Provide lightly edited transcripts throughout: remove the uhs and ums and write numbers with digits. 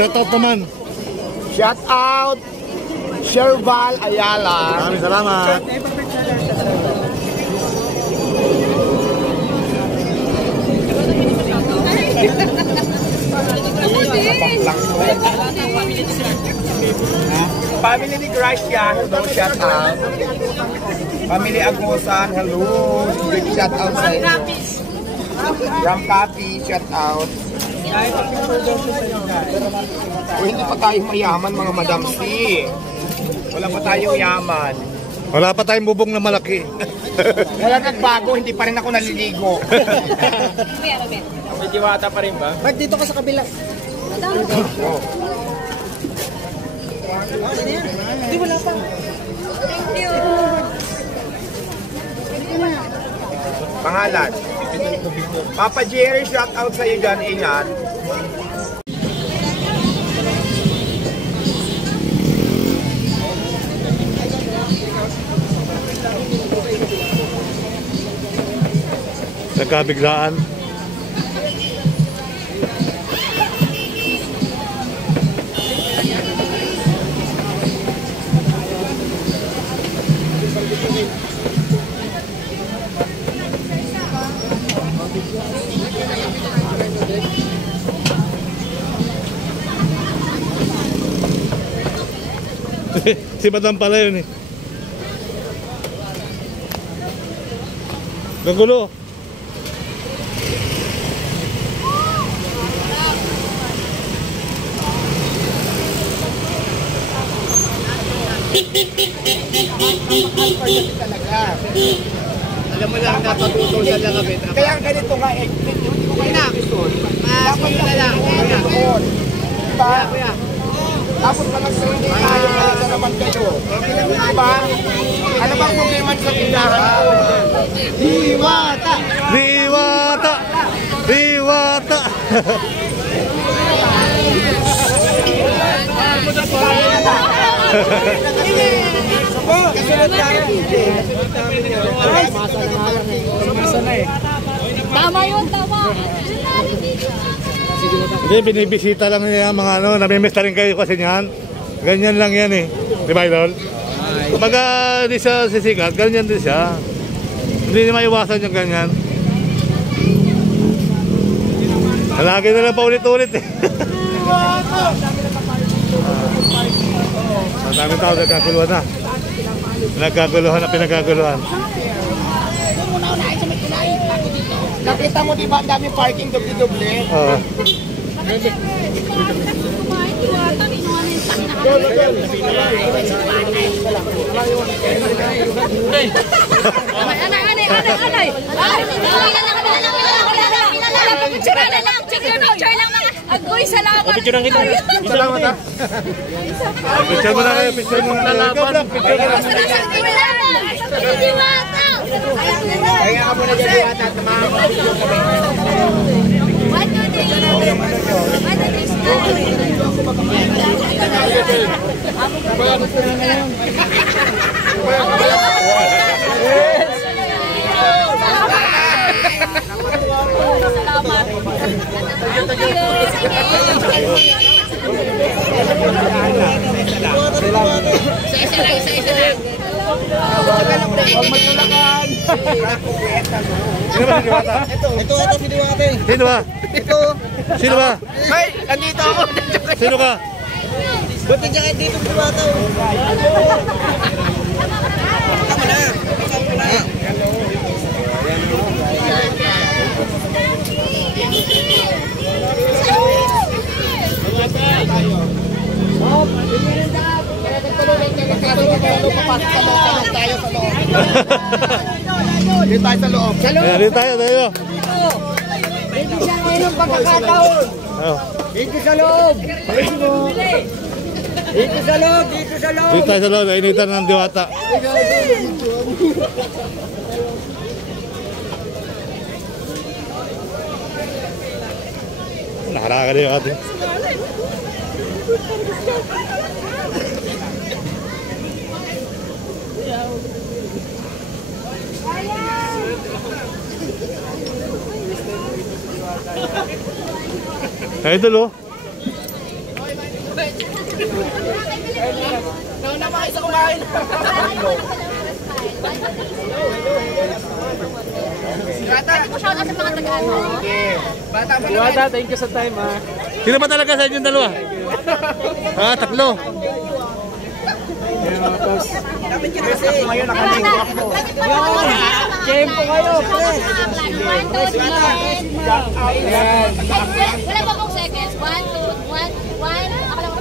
shout out naman. Shout out Sherval Ayala. Maraming salamat. Family ni Gracia, hello, shout out. Family Agosan, hello. Big shout out sa inyo. Ram Kapi, shout out. O, hindi pa tayong mayaman mga Madam C. Wala pa tayong yaman. Wala pa tayong bubong na malaki. Wala nagbago, hindi pa rin ako naliligo. May diwata pa rin ba? Ba't dito ka sa kabila? Oh. Hindi, wala pa. Thank you. Pangalan. Papa Jerry, shout out sa iyo dyan, ingat. Nagkabiglaan. Si Madam pala yun eh. Gagulo. Alam mo lang, napagutol sa lang kami. Kaya ganito nga eh. Dapat na lang. Diba? Tapos palang hindi tayo kaya naman kayo. Diba? Ano bang problema sa tindahan ko? Diwata! Diwata! Diwata! Tama yun, tama. Hindi, binibisita lang niya mga ano, namimiss na rin kayo kasi niyan. Ganyan lang yan eh. Di ba, Idol? Kumbaga, di siya sisikat, ganyan din siya. Hindi niya maiwasan yung ganyan. Lagi na lang pa ulit-ulit eh. Ang daming tao nagkaguluhan na. Nagkaguluhan na pinagkaguluhan. Nakita mo diba ang daming parking doble-doble? Oo. Agoy, salamat. Picturean kita. Salamat ha. Picture mo na kayo, picture mo na kayo. Kaya ka muna dyan diwata at mga video kami. What do they salamat. Isa lang. Huwag magtulakan. Sino ba si Diwata? Ito si Diwata. Sino ba? Ito. Sino ba? Hey, andito ako. Sino ka? Buti dyan kayo dito si Diwata. Dito tayo sa loob. Dito tayo. Dito siya ngayon ang pagkakataon. Dito sa loob. Dito sa loob. Dito tayo sa loob. Nainitan ng Diwata. Nakaraka rin yung ating. Idol oh. Nauna pa kayo sa kumain. Shout out sa mga taga-ano. Bata pa naman. Diwata, thank you sa time ha. Sino ba talaga sa inyong dalawa? Tatlo. Dapat yun kasi. Ngayon nakaligo ako. Tempo kayo, pre. 1, 2, 3. Wala pa pong seconds. 1, 2, 1. Ako lang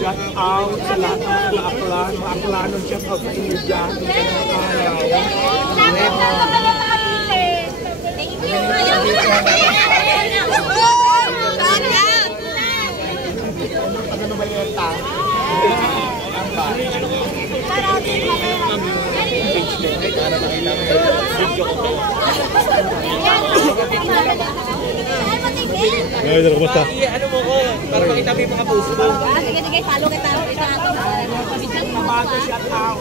Shout out sa lahat ng mga aklan. Shout out sa inyo dyan. Thank you. Ano ba yun? Ngayon, kumusta? Ano mo ko, para makita mo yung mga puso mo. Sige, follow kita. Shout out.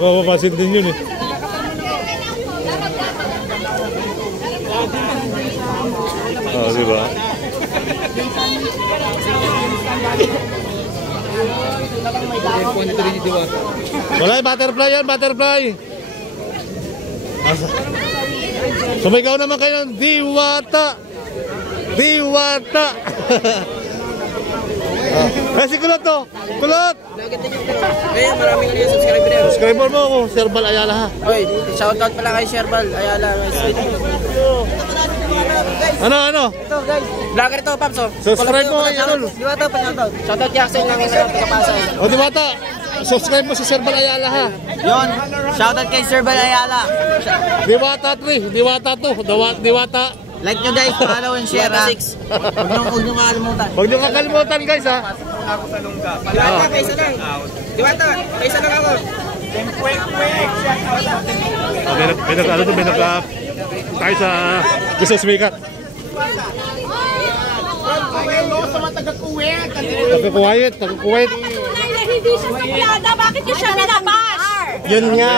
Mapapasin din yun eh. Di ba? Wala yung butterfly yan, butterfly. Sumigaw naman kayo ng Diwata. Diwata. Si Kulot to. Kulot. Ngayon, maraming ano yung subscriber na. Subscriber mo ako, Serbal Ayala ha. Oy, shoutout pala kay Sherbal. Ayala, guys. Ano? Ito, guys. Vlogger ito, Paps. Subscribe mo, idol. Diwata, pa-shoutout. Shoutout Jackson ng kapasa. O Diwata, subscribe mo si Serbal Ayala ha. Yun, shoutout kay Sherbal Ayala. Diwata 3, Diwata 2, Diwata. Like nyo guys, follow and share ha. Huwag nyo kakalimutan. Huwag niyo kakalimutan guys ha. Diwata, paisa lang. Diwata, paisa lang ako. May nagka tayo sa Jesus Mikat. Sa mga taga-Kuwait. Taga-Kuwait. Hindi siya suplada. Bakit niyo siya ninabash? Yun nga.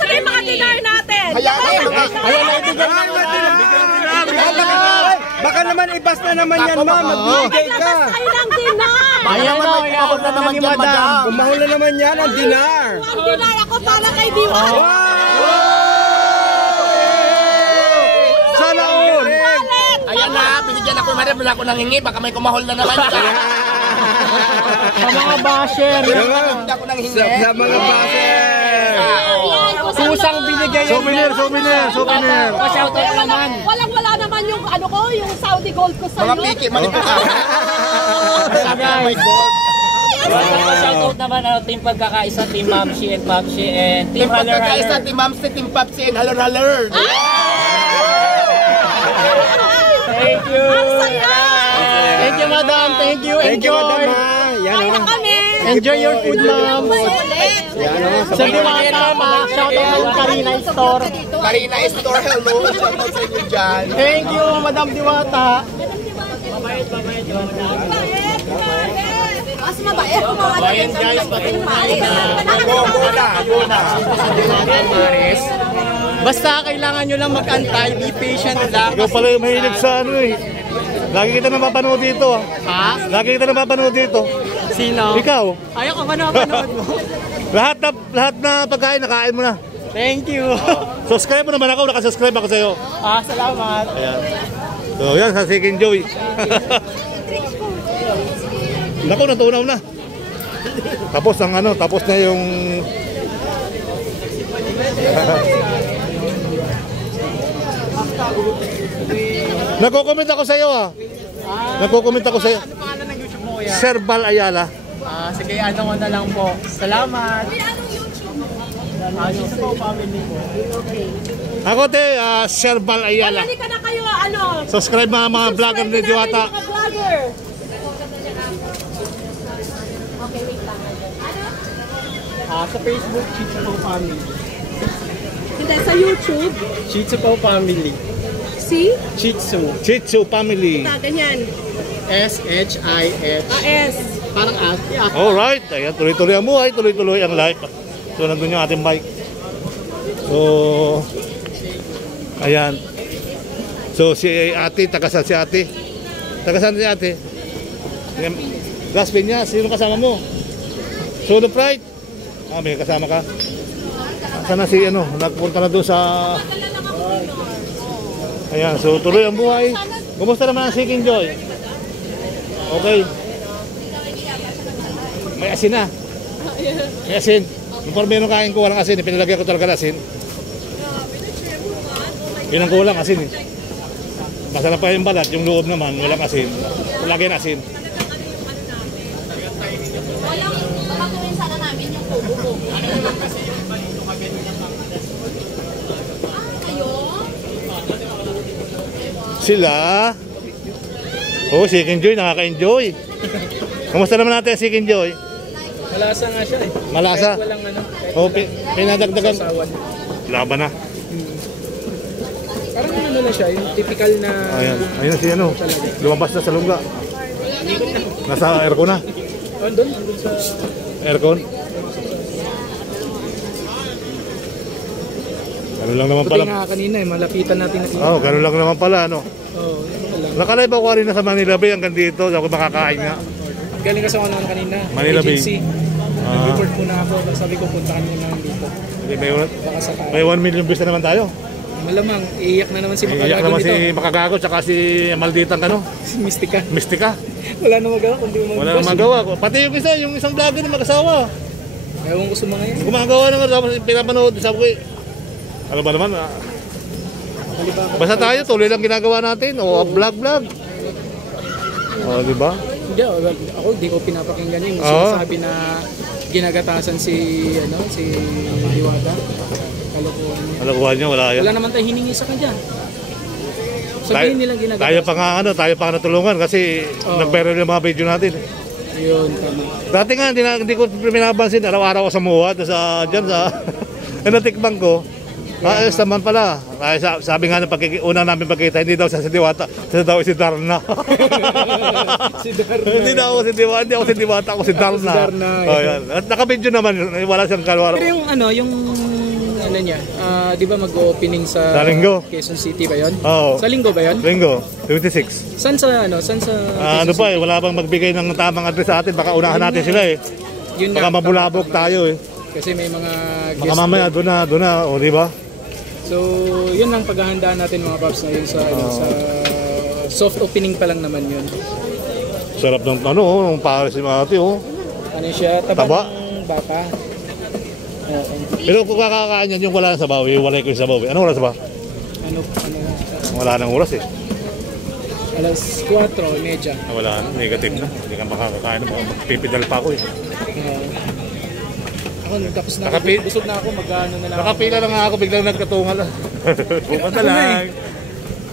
Sabihin mga dinar natin. Ayan na ibigay na baka naman ibas na naman yan, ma'am. Magbibigay ka. Kayo ng dinar. Ayan na, kumahol na naman yan, madam. Kumahol na naman yan ang dinar. Ang dinar ako para kay Diwa. Sana all. Ayan na, binigyan ako madam, wala ako nanghingi, baka may kumahol na naman. Sa mga basher. Hindi ako nanghingi. Sa mga baser. Kusang binigay yan. Souvenir. Pa-shoutout naman. Walang-wala naman yung ano ko, yung Saudi gold ko sa'yo. Mga piki, manipo ka. Shoutout naman ano, team pagkakaisa, team Mamshi and Papshi and team Team Haller pagkakaisa, Haller. Team Mamsi, Team Papsi, and Haller. Thank you! Thank you, madam. Thank you. Enjoy. Yan o. Enjoy your food, ma'am. Sa Diwata, shoutout ng Karina Store. Karina Store, hello. Shoutout sa inyo dyan. Thank you, Madam Diwata. Mas mabait kung mga Bayan guys, patunay na. Basta kailangan nyo lang mag-antay, be patient lang. Ikaw pala yung mahilig sa ano eh. Lagi kita napapanood dito ah. Ha? Lagi kita napapanood dito. Sino? Ikaw. Ayaw ka ba napanood mo? Lahat na pagkain nakain mo na. Thank you. Subscribe mo naman ako, nakasubscribe ako sa'yo. Salamat. Ayan. So yan, sa Second Joy. Naku, natunaw na. Tapos ang ano, tapos na yung... Nagko-comment ako sa'yo ah. Nagko-comment ako sa'yo. Ano pangalan ng YouTube mo kuya? Serbal Ayala. Sige, ano ko na lang po. Salamat. Sa po family ko. Ako te, Serbal Ayala. Hindi ka na kayo, ano? Subscribe mga vlogger ni Diwata. Mga vlogger. Sa Facebook, Chitsu Po Family. Hindi, sa YouTube. Chitsu Po Family. Si? Chitsu. Chitsu Family. Ganyan. S-H-I-H. S. Parang at. Alright, ayan, tuloy-tuloy ang buhay, tuloy-tuloy ang life. So, nandun yung ating bike. So, ayan. So, si ate, tagasan si ate. Tagasan si ate. Las Piñas, sino kasama mo? Solo Pride? Ah, may kasama ka? Sana si ano, nagpunta na doon sa... Ayan, so tuloy ang buhay. Kumusta naman ang Seeking Joy? Okay. May asin na. May asin. Nung parang meron kain ko, walang asin. Pinalagyan ko talaga ng asin. Yun ang kulang, asin eh. Masarap pa yung balat, yung loob naman, walang asin. Lagyan asin. Walang makatuwin sana namin yung tubo ko. Sila? Oh, Seeking Joy, nakaka-enjoy. Kamusta naman natin ang Seeking Joy? Malasa nga siya eh. Malasa? Kahit walang ano. Oh, pinadagdagan. Sasawan. Laban na. Parang ano na siya, yung typical na... Ayan, ayun na si ano. Lumabas na sa lungga. Nasa aircon na. Oh, doon sa... Aircon. Ganun lang naman Buti pala. nga kanina eh, malapitan natin na siya. Oh, ganun lang naman pala, no? Oo, yun lang. Nakalive ako rin na sa Manila Bay hanggang dito. Ako makakain nga. Galing kasi ako naman kanina. Manila Bay. Agency. Nag-report muna ako. Sabi ko puntahan muna naman dito. Hindi, Baka sakali. may 1 million views na naman tayo. Malamang, iiyak na naman si Iyak Makagago naman nito. si Makagago tsaka si Malditang ano, Si Mystica. Mystica. Wala na magawa kundi Wala nang magawa. Pati yung isang vlogger na mag-asawa. Ewan ko sa mga yan. Gumagawa naman tapos pinapanood. Sabi ko ano ba naman basta tayo tuloy lang ginagawa natin. O vlog. O, di ba? Hindi, ako di ko pinapakinggan yung Oo. sinasabi na ginagatasan si Diwata. Kalokohan niya. Alakuhan niya, wala yan. Wala naman tayong hiningi sa kanya. Sabihin nilang ginagatasan. Tayo pa nga tayo pa nga natulungan kasi nag-viral yung mga video natin. Yun, tama. Dati nga hindi ko pinapansin, araw-araw ako sa muha diyan sa natikbang ko. Ayos naman pala. Sabi nga una namin pagkita, hindi daw sa Diwata, siya daw si Darna. Si Darna. Hindi daw ako si Diwata, hindi ako si Diwata, ako si Darna. Si Darna, Oh, yan. At naka-video naman, wala siyang kalwaro. Pero yung ano niya, di ba mag-opening sa Linggo. Quezon City ba yun? Oo. Sa Linggo ba yun? Linggo, 26. Saan sa ano Quezon pa wala bang magbigay ng tamang address sa atin, baka unahan natin sila eh. Yun Baka nga, mabulabog tayo eh. kasi may mga Baka mamaya doon na, o di ba? So, yun ang paghahandaan natin mga paps na yun sa soft opening pa lang naman yun. Sarap ng ng pares si Mati oh. Ano siya? Taba Taba? ng baka. Oo. Pero kung kakakain yan yung wala na sabaw, wala ko yung sabaw. Anong oras ba? Ano, Wala nang oras eh. alas 4:30. Wala na, negative na. Hindi ka makakakain. Magpipidal pa ako eh. Ako, tapos na ako. Busog na ako. Mag-ano na lang. Nakapila lang ako, biglang nagkatungal. Pumunta lang.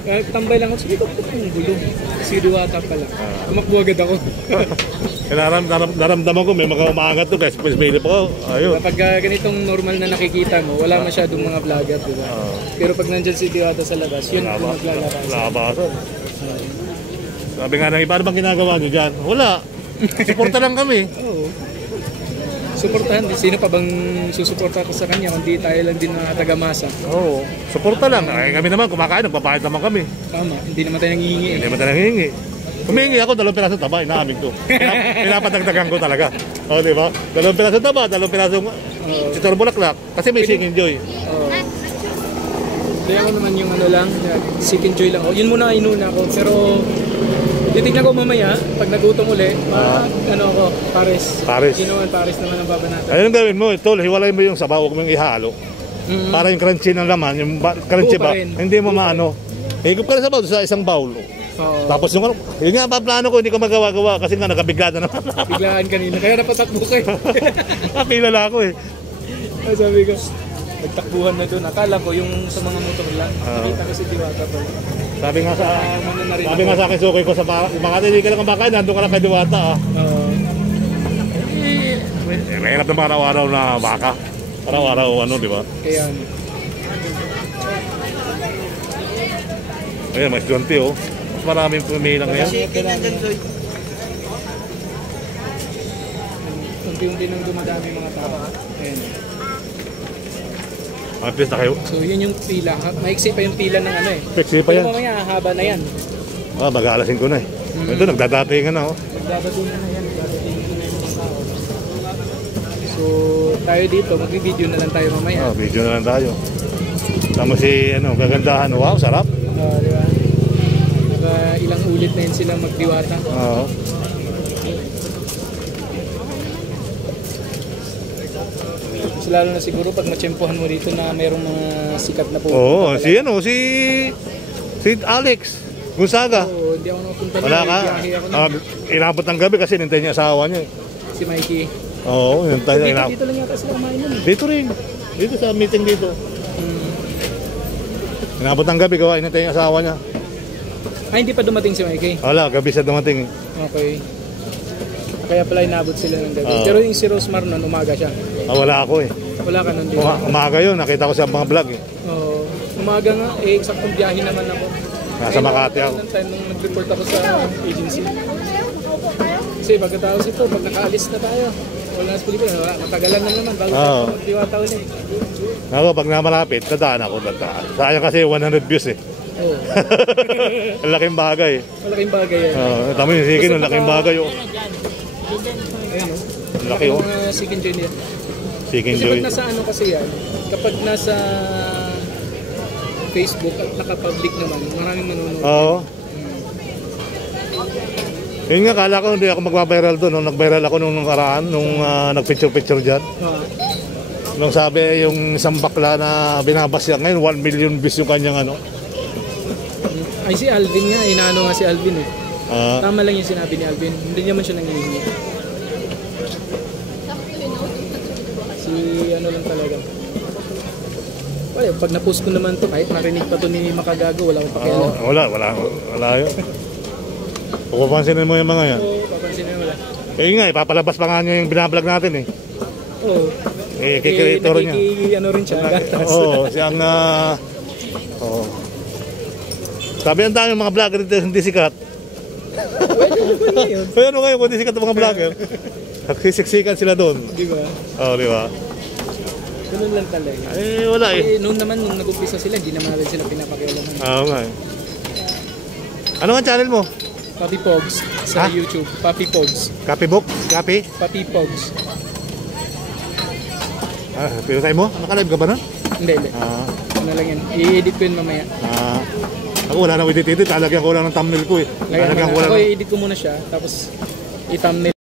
Tambay lang ako. Sabi ko, ang gulo. Si Diwata pala. Tumakbo agad ako. Naramdaman ko, may mga umaangat to. Kasi pwede pa ako. Ayun. Kapag ganitong normal na nakikita mo, wala masyadong mga vlogger, diba? Pero pag nandyan si Diwata sa labas, yun ang maglalabas. Labasan. Sabi nga ng iba, ano bang ginagawa nyo dyan? Wala. Suporta lang kami. Oo. Suportahan din. Sino pa bang susuporta ko sa kanya kundi tayo lang din na taga-masa? Oo. Suporta lang. Ay, kami naman, kumakain, nagpapahit naman kami. Tama. Hindi naman tayo nangihingi. Hindi naman tayo nangihingi. Humingi ako, 2 piraso taba, inaamin ko. Pinapadagdagan ko talaga. O, di ba? 2 piraso taba, 2 piraso chitor bulaklak. Kasi may Seeking Joy. Kaya ako naman yung ano lang, Seeking Joy lang. Yun muna inuna ko. Pero titignan ko mamaya, pag nagutom uli, pares. Ginawan pares naman ang babanatan. Ayun ang gawin mo, ito, hiwalay mo yung sabaw, huwag mo yung ihalo. Para yung crunchy ng laman, yung crunchy ba, hindi mo maano. Higop ka na sabaw sa isang bowl. Tapos yun nga plano ko, hindi ko magawa-gawa kasi nga nagabigla na naman. Biglaan kanina, kaya napatakbo ko eh. Napila lang ako eh. Sabi ko, nagtakbuhan na doon. Akala ko yung sa mga motor lang. Nakita ko si Diwata pala. Sabi nga sa akin, sukoy ko sa baka. Baka hindi ka lang kumakain, nandun ka lang kay Diwata ah. Mahirap naman araw-araw na baka. Araw-araw di ba? Kaya Ayan, mas junti oh. Mas maraming pumila ngayon. unti-unti nang dumadami mga tao. Ayan. At least na kayo. So yun yung pila. Maiksi pa yung pila ng ano eh. Peksi pa yan. Pero mamaya haba na yan. Mag-aalasin ko na eh. Ito, nagdadatingan na oh. Magdadating na yan. So, tayo dito, mag-video na lang tayo mamaya. Oh, video na lang tayo. Tama si ano, kagandahan. Wow, sarap. Di ba? Diba, ilang ulit na yun silang magdiwata. Oo. Mas lalo na siguro pag matsyempohan mo dito na mayroong mga sikat na po. Oo, si ano, si Alex Gonzaga. Oo, hindi ako nakapunta Wala ka? biyahe ako na. Inabot ng gabi kasi nintay niya asawa niya. Si Mikey. Oo, nintay niya. Dito lang yata sila kumain nun. Dito rin. Dito sa meeting dito. Inabot ng gabi, gawa, inintay niya asawa niya. Ay, hindi pa dumating si Mikey. Wala, gabi siya dumating. Okay. Kaya pala inabot sila ng gabi. Pero yung si Rosmar nun, umaga siya. Wala ako eh. Wala ka nun dito. Umaga yun, nakita ko sa mga vlog eh. Oo. Umaga nga, eksaktong biyahe naman ako. Nasa Makati ako. Nung nag-report ako sa agency. Kasi pagkatapos ito, pag nakaalis na tayo, wala na sa Pilipinas, matagalan na naman bago tayo magdiwata ulit. Ako, pag namalapit, dadaan ako. Sayang kasi 100 views eh. Oo. Ang laking bagay. Malaking bagay yan. Tama yung sikin, ang laking bagay oh. Ayan o. Ang laki oh. Second joy niya. Siking Kasi joy. pag nasa ano kasi yan, kapag nasa Facebook at naka-public naman, maraming manonood. Oo. Yun nga, kala ko hindi ako magbabiral doon. Nung nag-viral ako nung nakaraan, nung nag-picture-picture dyan. Nung sabi yung isang bakla na binabasya ngayon, 1 million views yung kanyang ano. Ay si Alvin nga, inaano nga si Alvin eh. Tama lang yung sinabi ni Alvin, hindi naman siya nangihingi. Si ano lang talaga. Well, pag na-post ko naman to, kahit narinig pa to ni Makagago, wala akong pakialam. Wala yun. Papansinin mo yung mga yan. Oo, papansin na wala. Eh nga, ipapalabas pa nga niya yung binablog natin eh. Oo. Kikreator niya. Ano rin siya, gatas. Oo, siyang sabi ang dami mga vlogger dito hindi sikat. Pero ano kayo kung hindi sikat ang mga vlogger? Nagsisiksikan sila doon. Di ba? Oo, di ba? Ganun lang talaga. Eh, wala eh. Noon naman, nung nag-umpisa sila, hindi naman natin sila pinapakialaman. Oo nga eh. Ano ang channel mo? Papi Pogs sa YouTube. Papi Pogs. Copy book? Copy? Papi Pogs. Pinatay mo? Naka-live ka ba nun? Hindi. Ano lang yan. I-edit ko yun mamaya. Ako wala na edit. Talagyan ko lang ng thumbnail ko eh. Ako i-edit ko muna siya. Tapos i-thumbnail